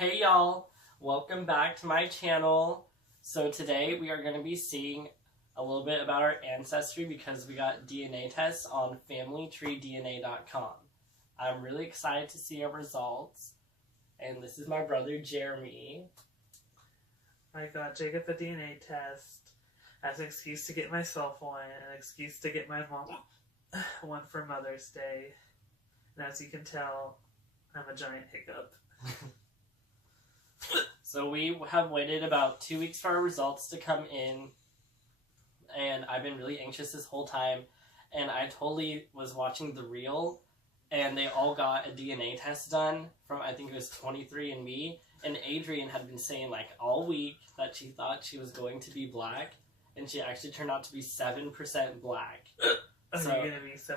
Hey y'all, welcome back to my channel. So today we are going to be seeing a little bit about our ancestry because we got DNA tests on familytreedna.com. I'm really excited to see our results. And this is my brother Jeremy. I got Jacob a DNA test as an excuse to get myself one, an excuse to get my mom one for Mother's Day. And as you can tell, I'm a giant hiccup. So we have waited about 2 weeks for our results to come in, and I've been really anxious this whole time, and I totally was watching The Real, and they all got a DNA test done from, I think it was 23andMe, and Adrian had been saying like all week that she thought she was going to be black, and she actually turned out to be 7% black. Are So, you going to be 7%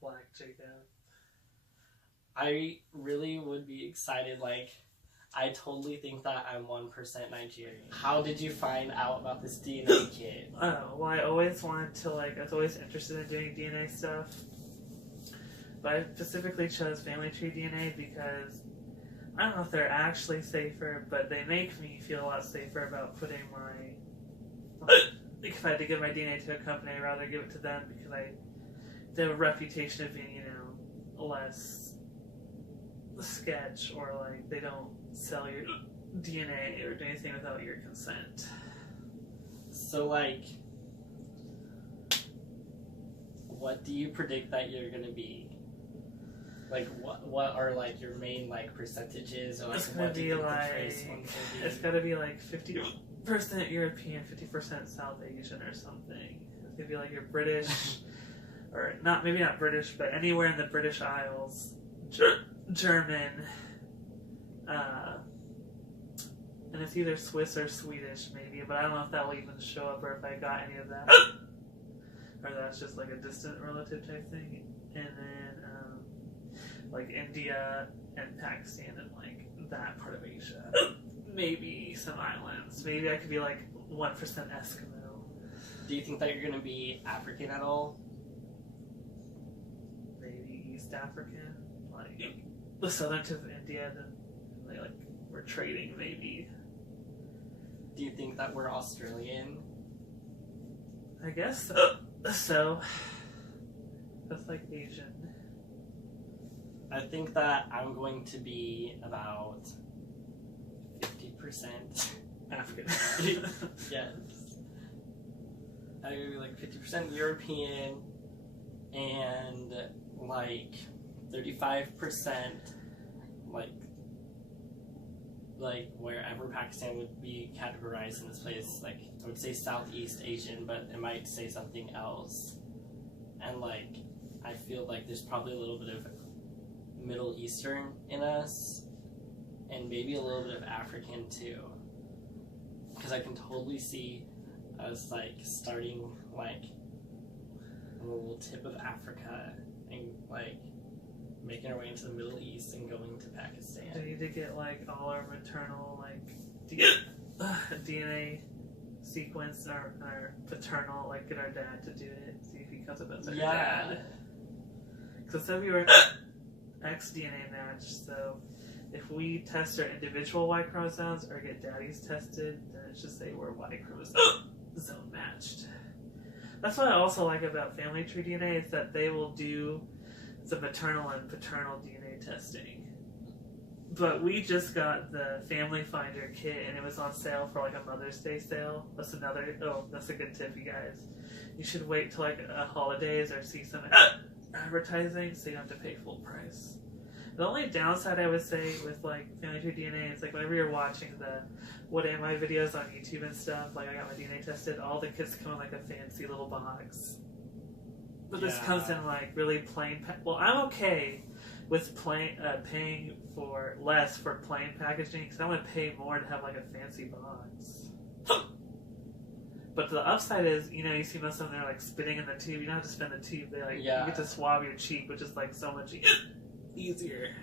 black, Jacob? I really would be excited, like, I totally think that I'm 1% Nigerian. How did you find out about this DNA kit? Well, I always wanted to, I was always interested in doing DNA stuff. But I specifically chose Family Tree DNA because, I don't know if they're actually safer, but they make me feel a lot safer about putting my, if I had to give my DNA to a company, I'd rather give it to them because they have a reputation of being, less sketch, or they don't sell your DNA or do anything without your consent. So what do you predict that you're gonna be? What are your main percentages, or it's gonna be it's gotta be 50% European, 50% South Asian or something. It's gonna be you're British or maybe not British, but anywhere in the British Isles. German, and it's either Swiss or Swedish maybe, but I don't know if that will even show up or if I got any of that, or that's just a distant relative type thing. And then India and Pakistan and that part of Asia, maybe some islands. Maybe I could be 1% Eskimo. Do you think that you're gonna be African at all? Maybe East African. The southern tip of India, then we're trading maybe. Do you think that we're Australian? I guess so. That's Asian. I think that I'm going to be about 50% African. Yes. I'm gonna be 50% European and 35% wherever Pakistan would be categorized in this place, I would say Southeast Asian, but it might say something else. And I feel there's probably a little bit of Middle Eastern in us, and maybe a little bit of African too, because I can totally see us starting on the little tip of Africa and making our way into the Middle East and going to Pakistan. Do we need to get all our maternal DNA sequence, our paternal, get our dad to do it, see if he comes up as our dad. Because so we were X DNA match, so if we test our individual Y chromosomes or get daddy's tested, then it should say we're Y chromosome matched. That's what I also like about Family Tree DNA, is that they will do the maternal and paternal DNA testing. But we just got the Family Finder kit, and it was on sale for a Mother's Day sale. That's a good tip, you guys. You should wait till holidays or see some advertising so you don't have to pay full price. The only downside I would say with Family Tree DNA is whenever you're watching the What Am I videos on YouTube and stuff, I got my DNA tested, all the kits come in a fancy little box. But this comes in really plain. Well, I'm okay with paying for less for plain packaging, because I want to pay more to have a fancy box. But the upside is, you see most of them, they're spitting in the tube. You don't have to spin the tube. They you get to swab your cheek, which is so much easier.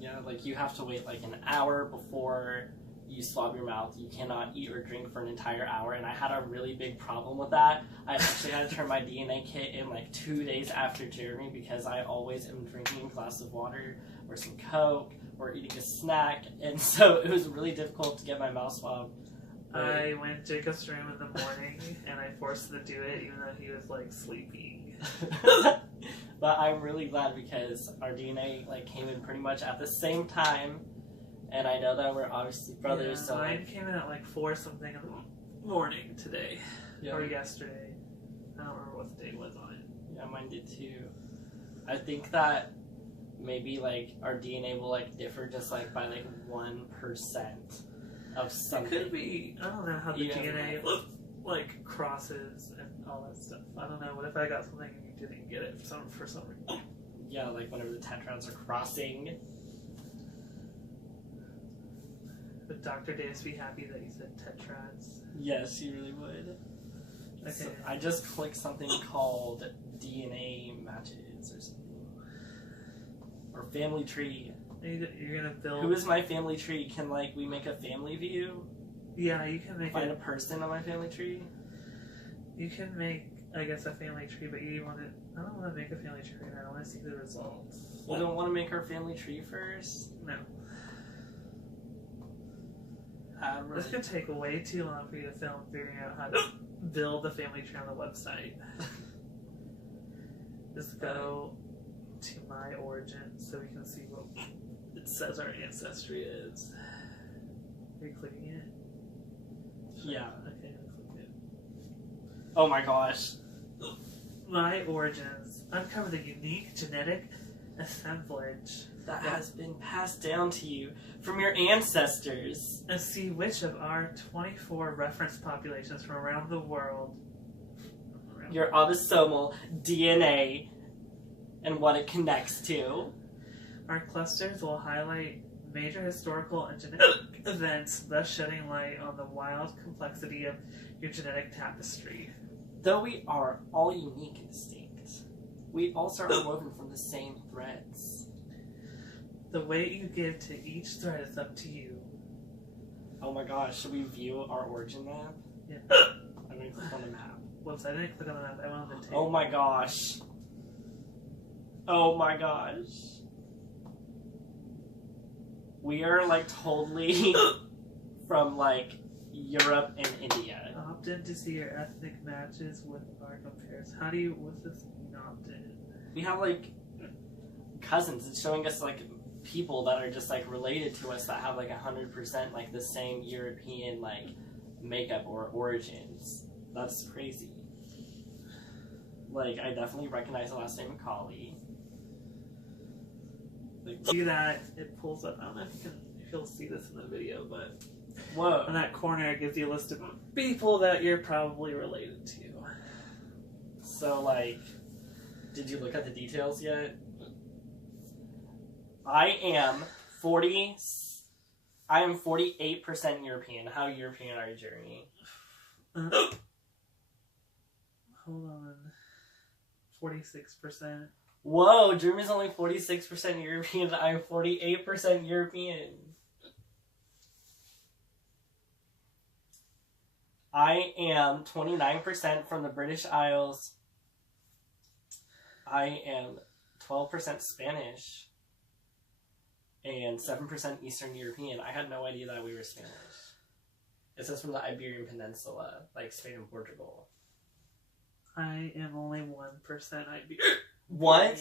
Yeah, you have to wait an hour before you swab your mouth. You cannot eat or drink for an entire hour, and I had a really big problem with that. I actually had to turn my DNA kit in 2 days after Jeremy, because I always am drinking a glass of water or some Coke or eating a snack, and so it was really difficult to get my mouth swab. I went to Jacob's room in the morning, and I forced him to do it, even though he was like sleeping. But I'm really glad because our DNA like came in pretty much at the same time, and I know that we're obviously brothers. Yeah, so mine came in at like 4 something in the morning today, or yesterday. I don't remember what the date was on it. Yeah, mine did too. I think that maybe like our DNA will like differ just like by like 1% of something. It could be. I don't know how the DNA like crosses and all that stuff. I don't know. What if I got something and you didn't get it for some reason? Yeah, like whenever the tetrads are crossing. Would Dr. Davis be happy that you said tetrads? Yes, he really would. Okay. So I just clicked something called DNA matches or something. Or family tree. You're gonna build. Who is my family tree? Can like we make a family view? Yeah, you can make Find a person on my family tree. You can make, I guess, a family tree, but you want to. I don't want to make a family tree right now. I want to see the results. We don't want to make our family tree first. No. Really... This could take way too long for you to film figuring out how to build the family tree on the website. Just go to my origin so we can see what it says our ancestry is. Are you clicking it? Yeah. Okay, click it. Oh my gosh. My origins uncover the unique genetic assemblage that has been passed down to you from your ancestors. And see which of our 24 reference populations from around the world, your autosomal DNA, and what it connects to. Our clusters will highlight major historical and genetic events, thus shedding light on the wild complexity of your genetic tapestry. Though we are all unique and distinct, we also are woven from the same threads. The weight you give to each thread is up to you. Oh my gosh, should we view our origin map? Yeah. I'm going to click on the map. Whoops, I didn't click on the map, I went on the table. Oh my gosh. Oh my gosh. We are like totally from like Europe and India. Opt in to see your ethnic matches with our compares. How do you, what's this opt in? We have like cousins. It's showing us like people that are just like related to us that have like 100% like the same European like makeup or origins. That's crazy. Like I definitely recognize the last name Macaulay. Like, see that? It pulls up. I don't know if you'll see this in the video, but whoa! In that corner, it gives you a list of people that you're probably related to. So, like, did you look at the details yet? I am 48% European. How European are you, Jeremy? Hold on. 46%. Whoa, Jeremy's only 46% European. I'm 48% European. I am 29% from the British Isles. I am 12% Spanish. And 7% Eastern European. I had no idea that we were Spanish. It says from the Iberian Peninsula, like Spain and Portugal. I am only 1% Iberian. What?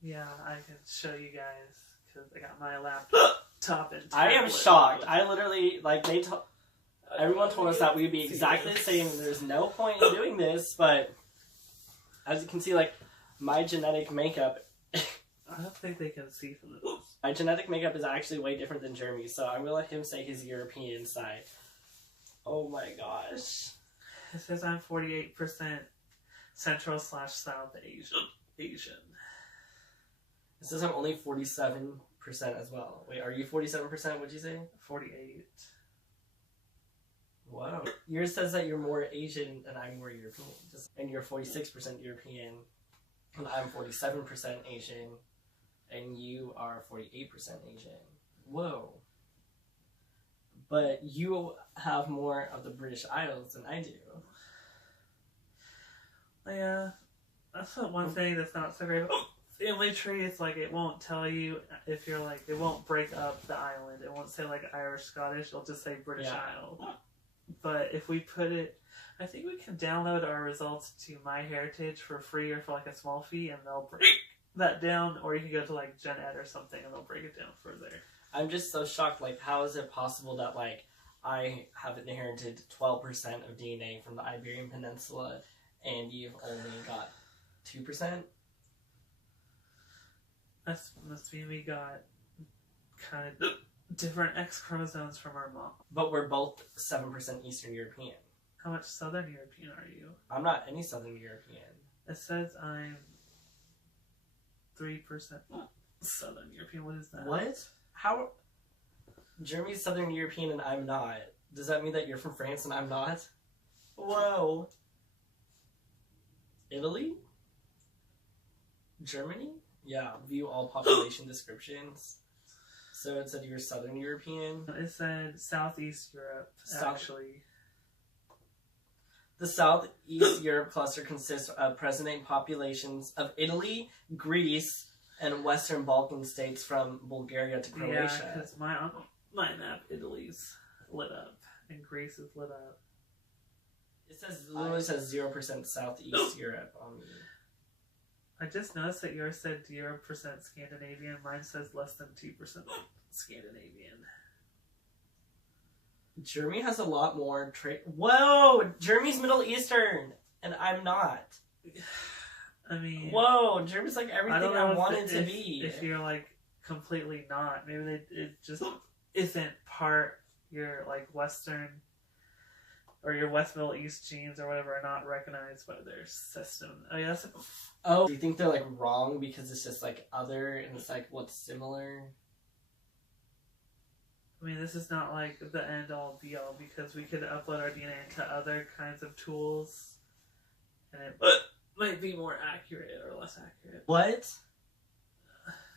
Yeah, I can show you guys because I got my laptop and I am shocked. I literally, like, everyone told us that we'd be exactly the same and there's no point in doing this, but as you can see, like, my genetic makeup... I don't think they can see from this. My genetic makeup is actually way different than Jeremy's, so I'm going to let him say his European side. Oh my gosh. It says I'm 48% Central/South Asian. It says I'm only 47% as well. Wait, are you 47%? What'd you say? 48. Wow. Yours says that you're more Asian and I'm more European. And you're 46% European. And I'm 47% Asian. And you are 48% Asian. Whoa. But you have more of the British Isles than I do. Yeah. That's the one thing that's not so great about family tree. It's like it won't tell you if you're like, it won't break up the island. It won't say like Irish, Scottish. It'll just say British Isle. But if we put it, I think we can download our results to MyHeritage for free or for like a small fee, and they'll break that down. Or you can go to like Gen Ed or something, and they'll break it down further. I'm just so shocked. Like, how is it possible that like I have inherited 12% of DNA from the Iberian Peninsula, and you've only got 2%? That must mean we got kind of different X chromosomes from our mom. But we're both 7% Eastern European. How much Southern European are you? I'm not any Southern European. It says I'm 3% Southern European. What is that? What? How? Jeremy's Southern European and I'm not. Does that mean that you're from France and I'm not? Whoa. Italy? Germany? Yeah, view all population descriptions. So it said you were Southern European. It said Southeast Europe, actually. The Southeast Europe cluster consists of present-day populations of Italy, Greece, and Western Balkan states from Bulgaria to Croatia. Yeah, because my map, Italy's lit up, and Greece is lit up. It literally says 0% Southeast Europe on me. I just noticed that yours said 0% Scandinavian. Mine says less than 2% Scandinavian. Jeremy has a lot more Whoa! Jeremy's Middle Eastern! And I'm not. I mean... Whoa! Jeremy's like everything I wanted to be. If you're like completely not. Maybe it just isn't part your like Western or your West Middle East genes or whatever are not recognized by their system. I mean, do you think they're like wrong because it's just like other and it's like what's similar? I mean, this is not like the end all be all because we could upload our DNA into other kinds of tools and it might be more accurate or less accurate. What?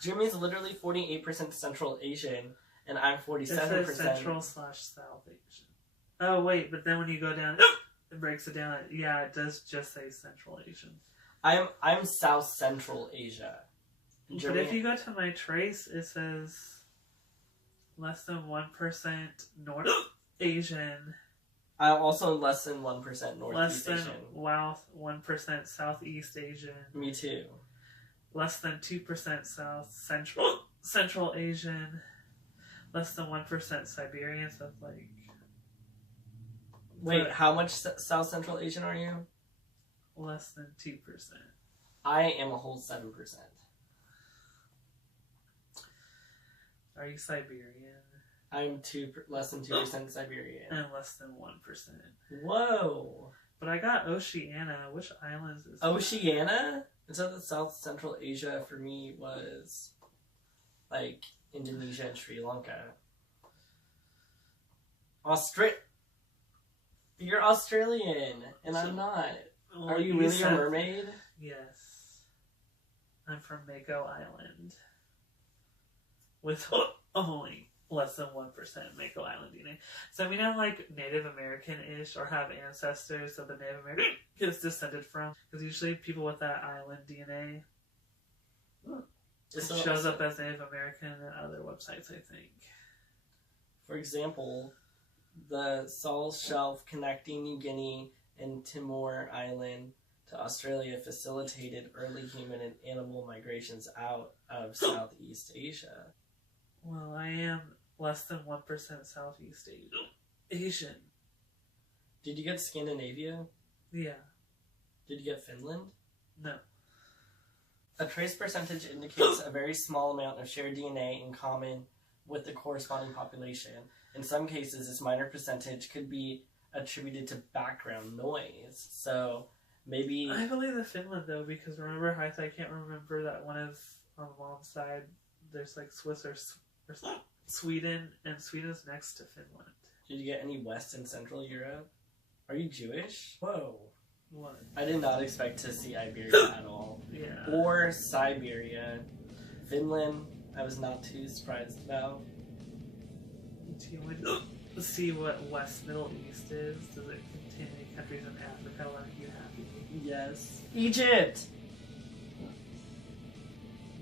Jeremy's literally 48% Central Asian and I'm 47%. It says Central/South Asian. Oh, wait, but then when you go down, it breaks it down. Yeah, it does just say Central Asian. I'm South Central Asia. But if you go to my trace, it says less than 1% North Asian. I'm also less than 1% Northeast Asian. Less than 1% Southeast Asian. Me too. Less than 2% Central Asian. Less than 1% Siberian. So it's like... Wait, how much South Central Asian are you? Less than 2%. I am a whole 7%. Are you Siberian? I'm less than 2% Siberian. And less than 1%. Whoa! But I got Oceania. Which islands is Oceania? It said that South Central Asia for me was like Indonesia and Sri Lanka. You're Australian, and I'm not. Well, are you really a mermaid? Yes. I'm from Mako Island. With only less than 1% Mako Island DNA. So we know like Native American-ish or have ancestors that the Native American is descended from. Because usually people with that island DNA it shows up as Native American and other websites, I think. For example, the Salt Shelf connecting New Guinea and Timor Island to Australia facilitated early human and animal migrations out of Southeast Asia. Well, I am less than 1% Southeast Asian. Did you get Scandinavia? Yeah. Did you get Finland? No. A trace percentage indicates a very small amount of shared DNA in common with the corresponding population. In some cases, this minor percentage could be attributed to background noise. So, maybe... I believe the Finland, though, because remember how I can't remember that one of, on mom's side, there's like Swiss or Sweden, and Sweden's next to Finland. Did you get any West and Central Europe? Are you Jewish? Whoa. What? I did not expect to see Iberia at all. Yeah. Or Siberia. Finland, I was not too surprised about. Do you want to see what West Middle East is? Does it contain any countries in Africa? Aren't you happy? Yes. Egypt!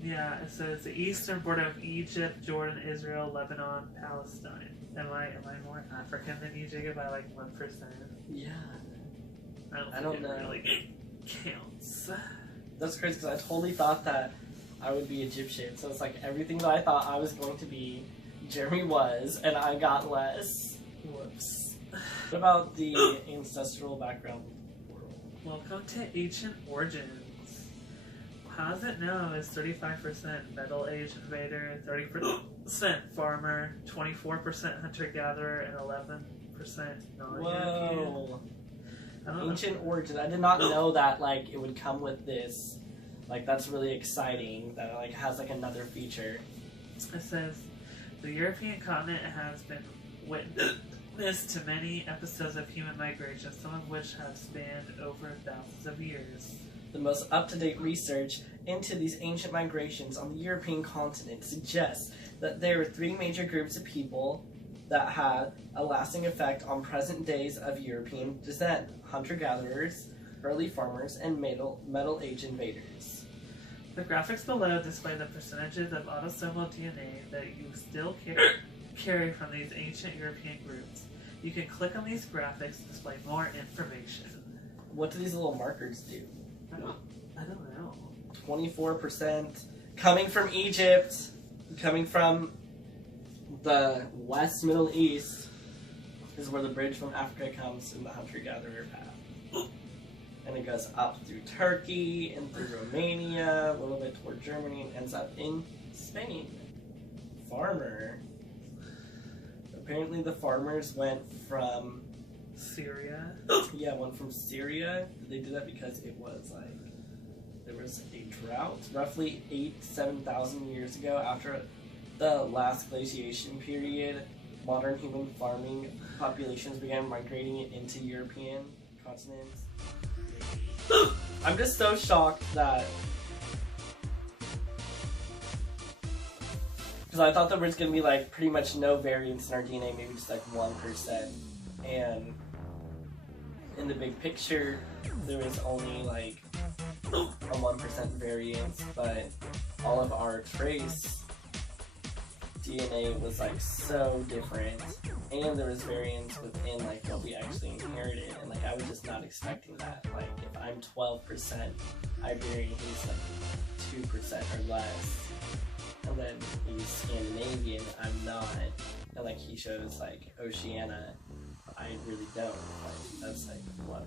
Yeah, it says the eastern border of Egypt, Jordan, Israel, Lebanon, Palestine. Am I more African than you, Jacob, by like 1%? Yeah. I don't know. It really counts. That's crazy because I totally thought that I would be Egyptian. So it's like everything that I thought I was going to be, Jeremy was, and I got less. Whoops. What about the ancestral background world? Welcome to Ancient Origins. How's it know is 35% Middle Age invader, 30% farmer, 24% hunter-gatherer, and 11% non-European. Whoa. Ancient Origins. I did not know that like it would come with this. Like that's really exciting that it like has like another feature. It says the European continent has been witness to many episodes of human migration, some of which have spanned over thousands of years. The most up-to-date research into these ancient migrations on the European continent suggests that there are three major groups of people that had a lasting effect on present days of European descent: hunter-gatherers, early farmers, and Middle Age invaders. The graphics below display the percentages of autosomal DNA that you still carry from these ancient European groups. You can click on these graphics to display more information. What do these little markers do? I don't know. 24% coming from Egypt, coming from the West Middle East is where the bridge from Africa comes in the hunter-gatherer path. And it goes up through Turkey and through Romania, a little bit toward Germany, and ends up in Spain. Farmer. Apparently the farmers went from Syria. Yeah, one from Syria. They did that because it was like there was a drought roughly 7,000 years ago after the last glaciation period. Modern human farming populations began migrating into European continents. I'm just so shocked that because I thought there was gonna be like pretty much no variance in our DNA, maybe just like 1%, and in the big picture, there was only like a 1% variance, but all of our trace DNA was like so different, and there was variance within like what we actually inherited, and like I was just not expecting that. Like if I'm 12% Iberian, he's like 2% or less, and then he's Scandinavian, I'm not, and like he shows like Oceania. I really don't. Like, that's like what?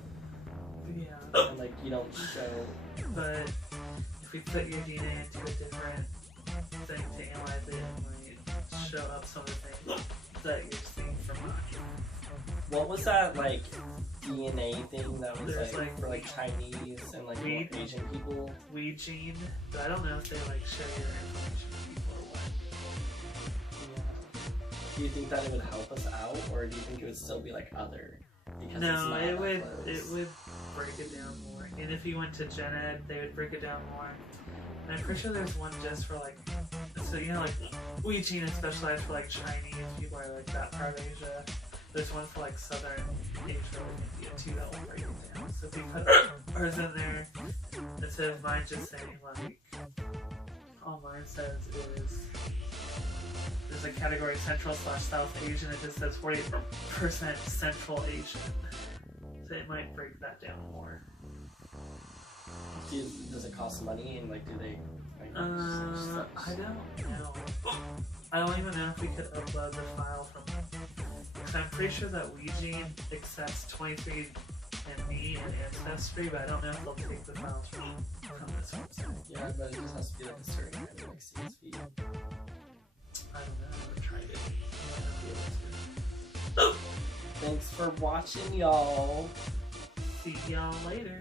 Yeah. And like you don't show. But if we put your DNA into a different thing to analyze it, it might show up some of the things that you're seeing from mine. What was that like DNA thing that was There's, like for like Chinese and like more Asian people? Weed gene, but I don't know if they like share your information with people or what. Do you think that it would help us out, or do you think it would still be like other? Because no, it's not it would close. break it down more. And if you went to Gen Ed, they would break it down more. And I'm pretty sure there's one just for like, so you know, like weed gene is specialized for like Chinese people or like that part of Asia. There's one for like Southern Asia or India too that will break it down. So if you put ours in there, instead of mine just saying like, all mine says is. There's a category Central/South Asian. It just says 48% Central Asian. So it might break that down more. Does it cost money, and like do they? Like, I don't know. I don't even know if we could upload the file from. Because I'm pretty sure that WeGene accepts 23andMe and Ancestry, but I don't know if they'll take the files from this website. Yeah, but it just has to be like a certain kind of like CSV. I don't know. I never tried it. Thanks for watching, y'all. See y'all later.